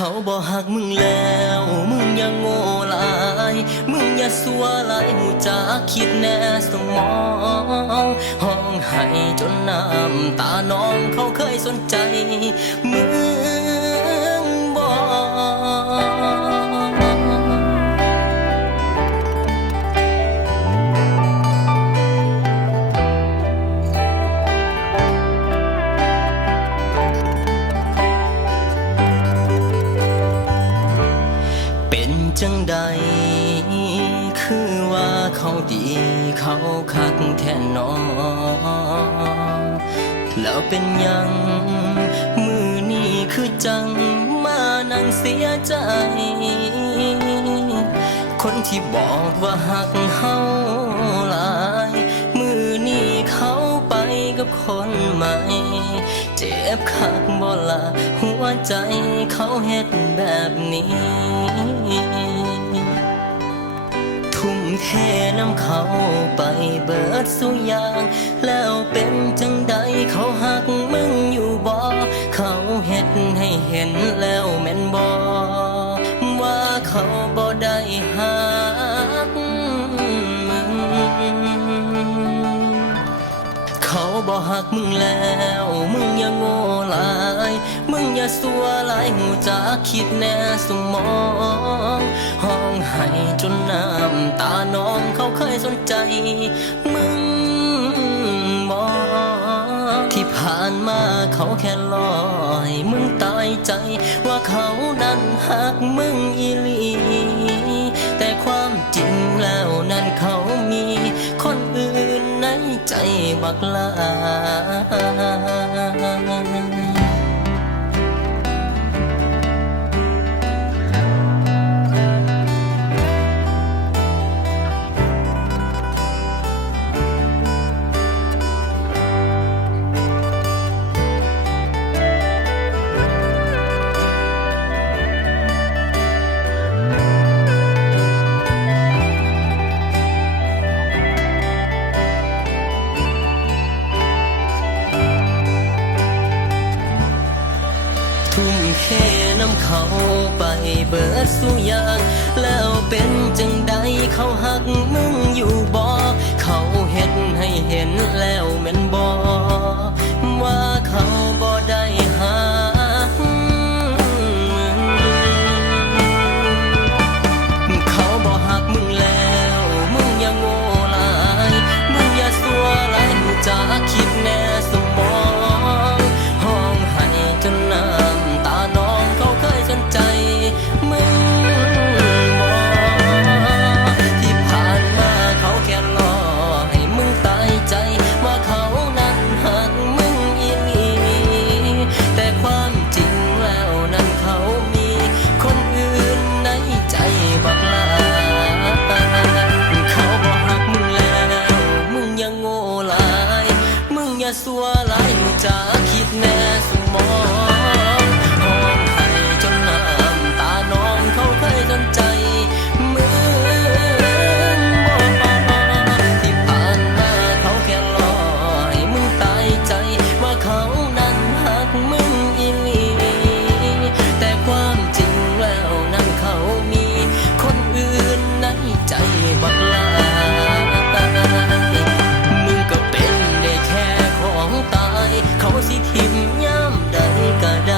เขาบอกหักมึงแล้ว มึงอยังโง่หลาย มึงอย่าสัวหลายหูจาคิดแน่สมองห้องให้จนน้ำตาน้องเขาเคยสนใจมึง เขาดีเขาคักแท่นอแล้วเป็นยัง มือนี่คือจังมานั่งเสียใจ คนที่บอกว่าหักเฮาหลาย มือนี่เขาไปกับคนใหม่ เจ็บคักบ่ละหัวใจเขาเฮ็ดแบบนี้ เทน้ำเขาไปเบิดสุยาง แล้วเป็นจังใดเขาหักมึงอยู่บ่เขาเฮ็ดให้เห็นแล้วแม่นบ่ว่าเขาบ่ได้หักมึง เขาบอกหักมึงแล้ว มึงอย่าโง่หลาย มึงอย่าสัวหลายหูจาคิดแน่สมองห้องให้จนน้ำ ตาน้องเขาเคยสนใจ มึงบอที่ผ่านมาเขาแค่ลอย มึงตายใจว่าเขานั้นหักมึงอีหลีแต่ความจริงแล้วนั้นเขามี คนอื่นในใจบักลา เขาไปเบิดสุยาง แล้วเป็นจังใดเขาหักมึงอยู่บ่เขาเห็นให้เห็นแล้วแม่นบ่ สัวหลายจาคิดแน่สมอง ทิมย่ำใดก็ได้